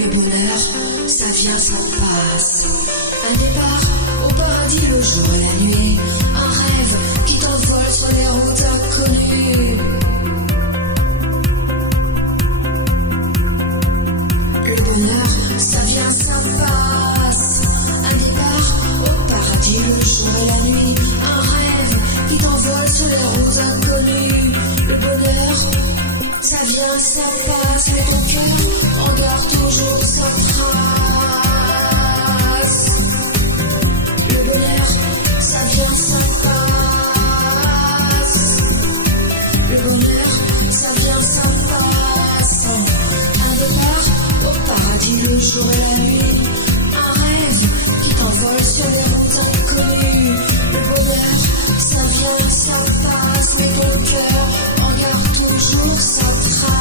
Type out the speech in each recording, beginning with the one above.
Le bonheur, ça vient, ça passe. Un départ au paradis le jour et la nuit. Un rêve qui t'envole sur les routes inconnues. Le bonheur, ça vient, ça passe. Un départ au paradis le jour et la nuit. Un rêve qui t'envole sur les routes inconnues. Le bonheur, ça vient, ça passe. Mais ton cœur en garde toujours sa trace. Le bonheur, ça vient, ça passe. Le bonheur, ça vient, ça passe. Un départ au paradis le jour et la nuit. Un rêve qui t'envole sur les routes inconnues. Le bonheur, ça vient, ça passe. Mais ton cœur en garde toujours sa trace.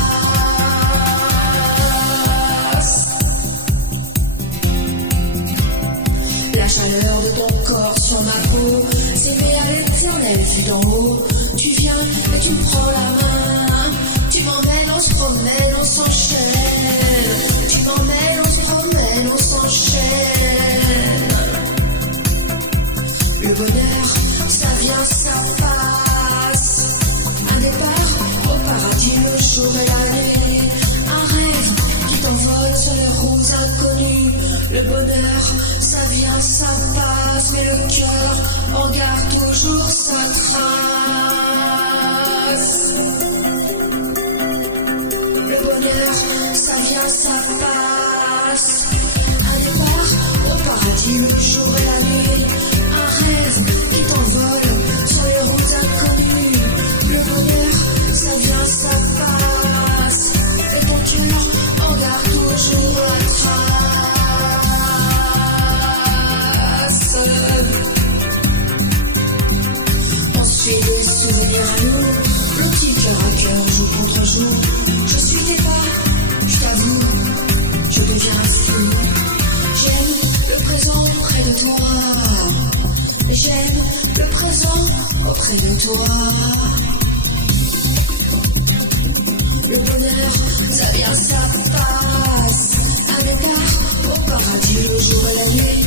La chaleur de ton corps sur ma peau s'éveille à l'éternelle vue d'en haut. Tu viens et tu me prends la main. Tu m'emmènes, on se promène, on s'enchaîne. Tu m'emmènes, on se promène, on s'enchaîne. Le bonheur, ça vient, ça passe. Un départ au paradis le jour et la nuit. Un rêve qui t'envole sur les routes inconnues. Le bonheur, ça vient, ça passe. Mais le cœur en garde toujours sa trace. Le bonheur, ça vient, ça passe. Un départ au paradis le jour et la nuit. Un rêve qui t'envole sur les routes inconnues. Le bonheur, ça vient, ça passe. Et ton cœur en garde toujours la trace. On se fait des souvenirs à nous. Le petit cœur à cœur, jour contre jour. Je suis tes pas, je t'avoue, je deviens fou. J'aime le présent auprès de toi. J'aime le présent auprès de toi. Le bonheur, ça vient, ça passe. Un départ au paradis le jour et la nuit.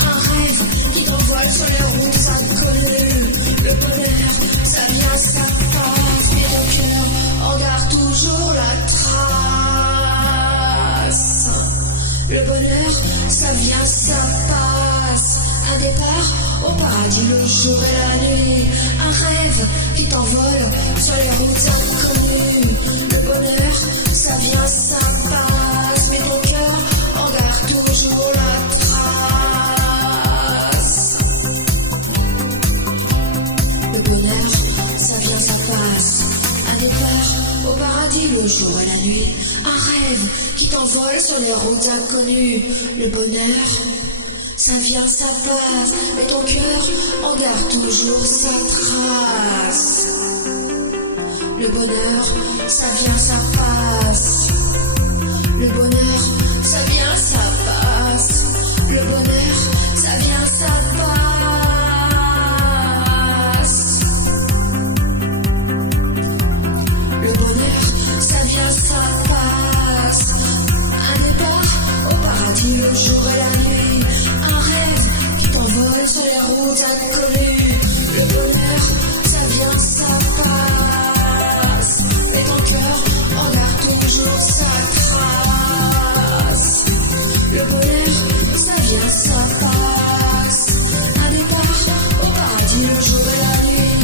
Un rêve qui t'envole sur les routes inconnues. Le bonheur, ça vient, ça passe. Mais ton cœur en garde toujours la trace. Le bonheur, ça vient, ça passe. Un départ au paradis le jour et la nuit. Un rêve qui t'envole sur les routes inconnues. Le bonheur, ça vient, ça passe. Mais ton cœur en garde toujours la trace. Le bonheur, ça vient, ça passe. Un départ au paradis le jour et la nuit. Un rêve qui t'envole sur les routes inconnues. Le bonheur, ça vient, ça passe. Mais ton cœur en garde toujours sa trace. Le bonheur, ça vient, ça passe. Le bonheur, ça vient, ça passe. Le bonheur, ça vient, ça passe. Le bonheur, ça vient, ça passe. Un départ au paradis le jour et la nuit. Un rêve qui t'envole sur les routes inconnues. Le bonheur, ça vient, ça passe. Et ton cœur en garde toujours sa trace. Le bonheur, ça vient, ça passe. Un départ au paradis le jour et la nuit.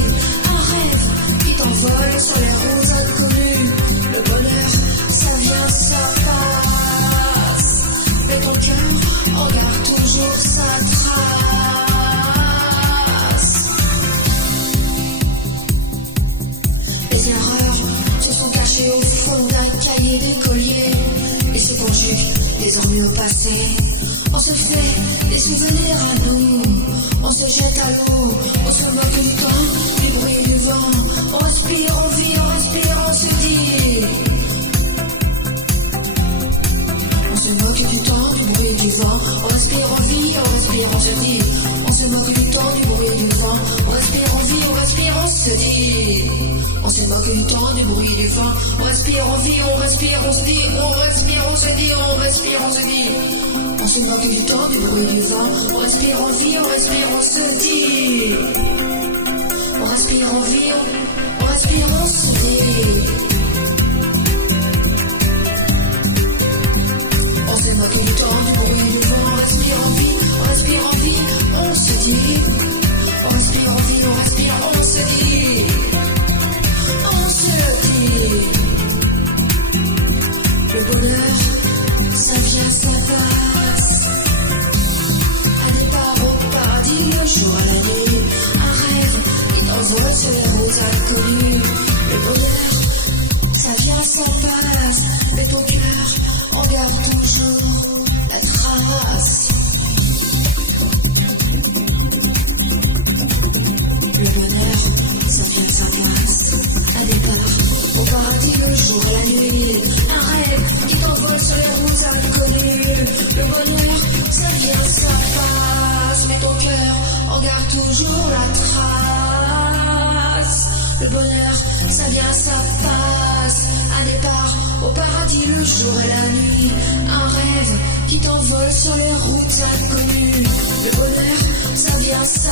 Un rêve qui t'envole sur les routes inconnues. Le bonheur, ça vient, ça passe. Mais ton cœur en garde toujours sa trace. Les erreurs se sont cachées au fond d'un cahier d'écolier et se conjuguent désormais au passé. On se fait des souvenirs à nous. On se jette à l'eau. On se moque du temps, du bruit du vent. On respire, on vit, on respire, on se dit. On se moque du temps, du bruit du vent. On respire, on vit, on respire, on se dit. On se moque du temps, du bruit du vent. On respire, on vit, on respire, on se dit. dit. On s'est moqué du temps, du bruit, du vent. On respire, on vit, on respire, on se dit. On respire, on se dit, on respire, on se dit. On se moque du temps, du bruit, du vent. On respire, on vit, on respire, on se dit. On respire, on vit, on respire, on se dit. On s'est moqué du temps, du bruit, du vent. On respire, on vit, on respire, on vit, on se dit. On respire, on vit, on respire, on se dit. On se dit. Le bonheur, ça vient, ça passe. Un départ au paradis, le jour à la nuit. Un rêve qui t'envole sur les routes inconnues. Le bonheur, ça vient, ça passe. Mais ton cœur en garde toujours la trace. Le bonheur, ça vient, ça passe. Un départ au paradis, le jour et la nuit. Un rêve qui t'envole sur les routes inconnues. Le bonheur, ça vient, ça passe. Mais ton cœur en garde toujours la trace. Le bonheur, ça vient, ça passe. Un départ au paradis, le jour et la nuit. Un rêve qui t'envole sur les routes inconnues. Le bonheur, ça vient, ça